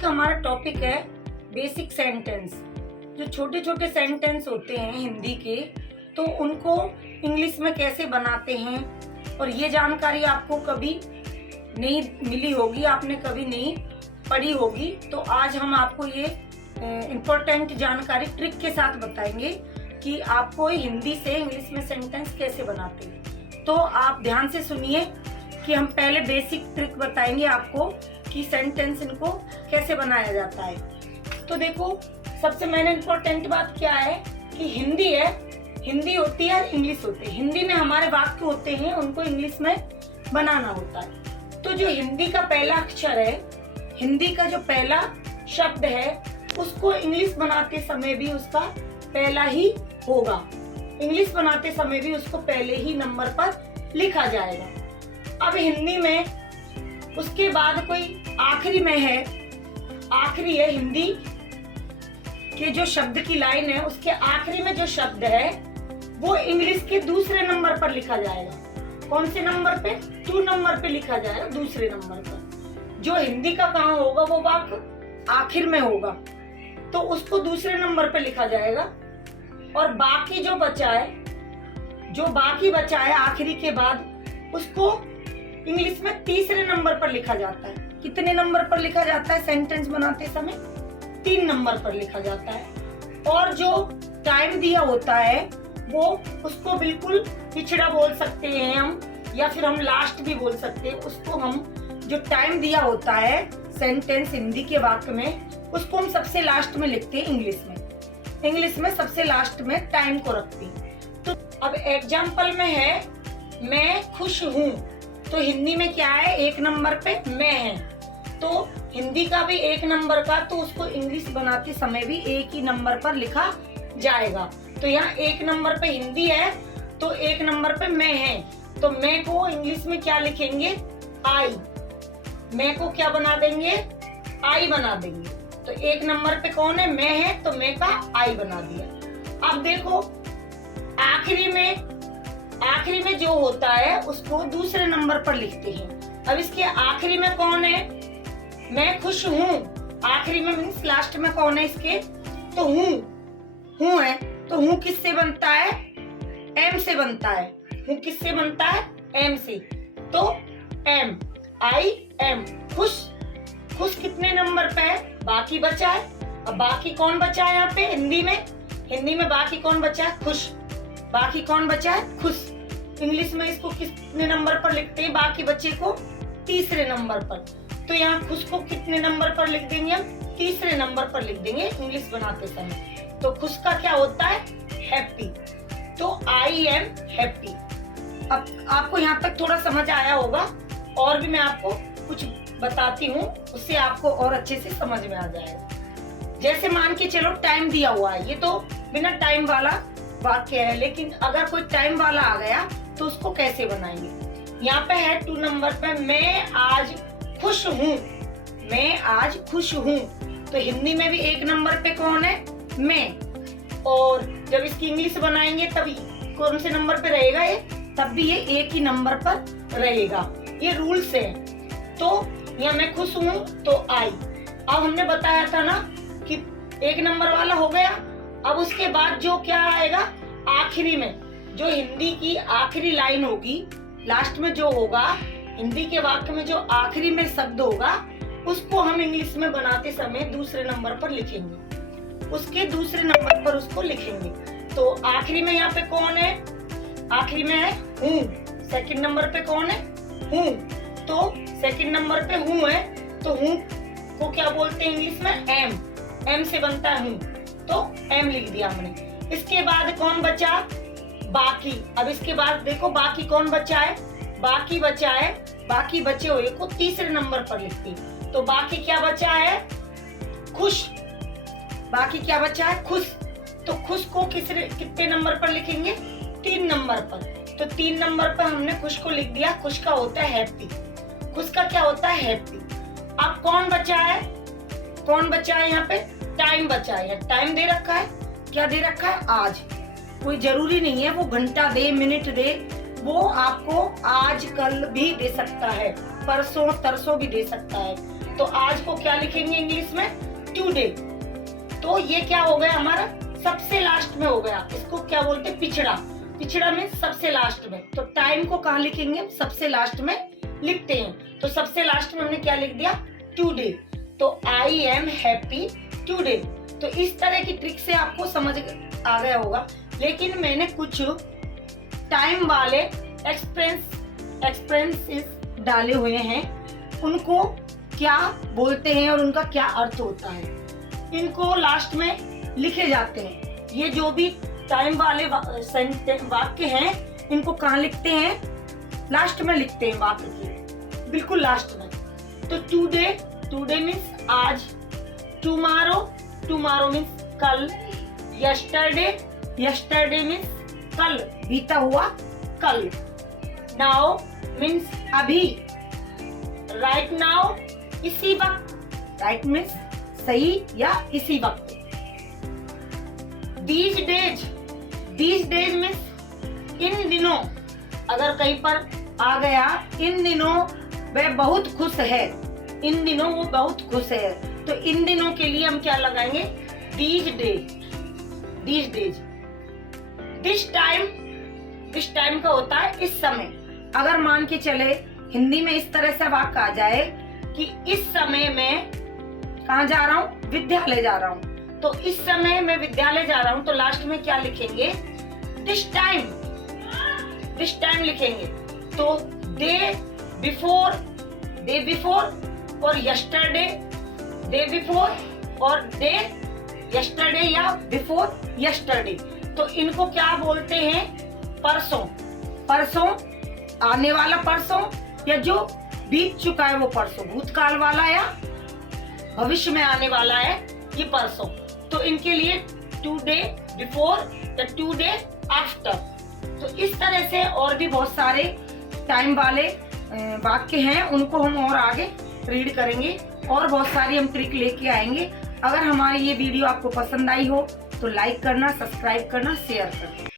का हमारा टॉपिक है बेसिक सेंटेंस। जो छोटे छोटे सेंटेंस होते हैं हिंदी के, तो उनको इंग्लिश में कैसे बनाते हैं, और ये जानकारी आपको कभी नहीं मिली होगी, आपने कभी नहीं पढ़ी होगी। तो आज हम आपको ये इम्पोर्टेंट जानकारी ट्रिक के साथ बताएंगे कि आपको हिंदी से इंग्लिश में सेंटेंस कैसे बनाते हैं। तो आप ध्यान से सुनिए कि हम पहले बेसिक ट्रिक बताएंगे आपको कि सेंटेंस इनको कैसे बनाया जाता है। तो देखो, सबसे मैंने इम्पोर्टेंट बात क्या है कि हिंदी है, हिंदी होती है और इंग्लिश होती है। हिंदी में हमारे वाक्य होते हैं, उनको इंग्लिश में बनाना होता है। तो जो हिंदी का पहला अक्षर है, हिंदी का जो पहला शब्द है, उसको इंग्लिश बनाते समय भी उसका पहला ही होगा। इंग्लिश बनाते समय भी उसको पहले ही नंबर पर लिखा जाएगा। अब हिंदी में उसके बाद कोई आखिरी में है, आखिरी है हिंदी के जो शब्द की लाइन है, उसके आखिरी में जो शब्द है वो इंग्लिश के दूसरे नंबर पर लिखा जाएगा। कौन से नंबर पे? 2 नंबर पे लिखा जाएगा, दूसरे नंबर पर। जो हिंदी का कहाँ होगा, वो वाक्य आखिर में होगा, तो उसको दूसरे नंबर पे लिखा जाएगा। और बाकी जो बचा है, जो बाकी बचा है आखिरी के बाद, उसको इंग्लिश में तीसरे नंबर पर लिखा जाता है। कितने नंबर पर लिखा जाता है सेंटेंस बनाते समय? 3 नंबर पर लिखा जाता है। और जो टाइम दिया होता है वो उसको बिल्कुल पिछड़ा बोल सकते हैं हम, या फिर हम लास्ट भी बोल सकते हैं। उसको हम जो टाइम दिया होता है सेंटेंस हिंदी के वाक्य में, उसको हम सबसे लास्ट में लिखते हैं इंग्लिश में। इंग्लिश में सबसे लास्ट में टाइम को रखते हैं। तो अब एग्जाम्पल में है मैं खुश हूँ, तो हिंदी में क्या है? 1 नंबर पे मैं है, तो हिंदी का भी 1 नंबर का, तो उसको इंग्लिश बनाते समय भी 1 ही नंबर पर लिखा जाएगा। तो यहाँ 1 नंबर पे हिंदी है, तो 1 नंबर पे मैं है, तो मैं को इंग्लिश में क्या लिखेंगे? आई। मैं को क्या बना देंगे? आई बना देंगे। तो 1 नंबर पे कौन है? मैं है, तो मैं का आई बना दिया। अब देखो, आखिरी में जो होता है उसको दूसरे नंबर पर लिखते हैं। अब इसके आखिरी में कौन है? मैं खुश हूँ। आखिरी में मीन्स लास्ट में कौन है इसके? तो हूँ है, तो हूँ किससे बनता है? एम से बनता है। हूँ किससे बनता है? एम से। तो एम, आई एम, खुश। खुश कितने नंबर पे है? बाकी बचा है। अब बाकी कौन बचा है यहाँ पे? हिंदी में बाकी कौन बचा है? खुश। बाकी कौन बचा है? खुश। इंग्लिश में इसको कितने नंबर पर लिखते हैं? बाकी बच्चे को तीसरे नंबर पर। तो यहाँ खुश को कितने नंबर पर लिख देंगे हम? तीसरे नंबर पर लिख देंगे इंग्लिश बनाते समय। तो खुश का क्या होता है? हैप्पी। तो आई एम हैप्पी। अब आपको यहाँ तक थोड़ा समझ आया होगा, और भी मैं आपको कुछ बताती हूँ, उससे आपको और अच्छे से समझ में आ जाएगा। जैसे मान के चलो टाइम दिया हुआ है, ये तो बिना टाइम वाला वाक्य है, लेकिन अगर कोई टाइम वाला आ गया तो उसको कैसे बनाएंगे? यहाँ पे है 2 नंबर पे मैं आज खुश हूँ। मैं आज खुश हूँ, तो हिंदी में भी 1 नंबर पे कौन है? मैं। और जब इसकी इंग्लिश बनाएंगे तभी कौन से नंबर पे रहेगा ये? तब भी ये 1 ही नंबर पर रहेगा। ये रूल्स है। तो यहाँ मैं खुश हूँ, तो आई। अब हमने बताया था ना कि 1 नंबर वाला हो गया। अब उसके बाद जो क्या आएगा? आखिरी में जो हिंदी की आखिरी लाइन होगी, लास्ट में जो होगा, हिंदी के वाक्य में जो आखिरी में शब्द होगा, उसको हम इंग्लिश में बनाते समय दूसरे नंबर पर लिखेंगे। उसके दूसरे नंबर पर उसको लिखेंगे। तो आखिरी में यहाँ पे कौन है? आखिरी में है हूँ। सेकंड नंबर पे कौन है? हूँ। तो सेकंड नंबर पे हूँ है, तो हूँ को क्या बोलते हैं इंग्लिश में? एम। एम से बनता है हूँ, तो एम लिख दिया हमने। इसके बाद कौन बचा? बाकी। अब इसके बाद देखो बाकी कौन बचा है? बाकी बचा है। बाकी बचे हुए को तीसरे नंबर पर लिखते हैं। तो बाकी क्या बचा है? खुश। बाकी क्या बचा है? खुश। तो खुश को कितने नंबर पर लिखेंगे? 3 नंबर पर। तो 3 नंबर पर हमने खुश को लिख दिया। खुश का होता है हैप्पी। खुश का क्या होता है? हैप्पी। अब कौन बचा है? कौन बचा है यहाँ पे? टाइम बचा है। टाइम दे रखा है, क्या दे रखा है? आज। कोई जरूरी नहीं है वो घंटा दे, मिनट दे, वो आपको आज कल भी दे सकता है, परसों तरसों भी दे सकता है। तो आज को क्या लिखेंगे इंग्लिश में? टुडे। तो ये क्या हो गया हमारा? सबसे लास्ट में हो गया। इसको क्या बोलते हैं? पिछड़ा। पिछड़ा में सबसे लास्ट में। तो टाइम को कहाँ लिखेंगे? सबसे लास्ट में लिखते हैं। तो सबसे लास्ट में हमने क्या लिख दिया? टुडे। तो आई एम हैप्पी टुडे। तो इस तरह की ट्रिक से आपको समझ आ गया होगा। लेकिन मैंने कुछ टाइम वाले एक्सप्रेंसेस डाले हुए हैं, उनको क्या बोलते हैं और उनका क्या अर्थ होता है, इनको लास्ट में लिखे जाते हैं। ये जो भी टाइम वाले वाक्य हैं, इनको कहाँ लिखते हैं? लास्ट में लिखते हैं वाक्य के बिल्कुल लास्ट में। तो टुडे, टुडे मीन्स आज। टुमारो, टुमारो मीन्स कल। यस्टरडे, यस्टरडे मीन्स कल, बीता हुआ कल। नाउ मीन्स अभी। राइट नाउ, इसी वक्त। राइट मीन्स सही या इसी वक्त। These days, these days means in दिनों। अगर कहीं पर आ गया इन दिनों वह बहुत खुश है, इन दिनों वो बहुत खुश है, तो इन दिनों के लिए हम क्या लगाएंगे? These days, these days. This time, this time का होता है इस समय। अगर मान के चले हिंदी में इस तरह से वाक्य आ जाए कि इस समय मैं कहाँ जा रहा हूँ? विद्यालय जा रहा हूँ। तो इस समय मैं विद्यालय जा रहा हूँ, तो लास्ट में क्या लिखेंगे? दिस टाइम, दिस टाइम लिखेंगे। तो डे बिफोर, डे बिफोर और यस्टरडे, डे बिफोर और डे यस्टरडे या बिफोर यस्टरडे। तो इनको क्या बोलते हैं? परसों। परसों, आने वाला परसों, या जो बीत चुका है वो परसों, भूतकाल वाला या भविष्य में आने वाला है ये परसों। तो इनके लिए टुडे बिफोर या टुडे आफ्टर। तो इस तरह से और भी बहुत सारे टाइम वाले वाक्य हैं, उनको हम और आगे रीड करेंगे और बहुत सारी हम ट्रिक लेके आएंगे। अगर हमारी ये वीडियो आपको पसंद आई हो तो लाइक करना, सब्सक्राइब करना, शेयर करना।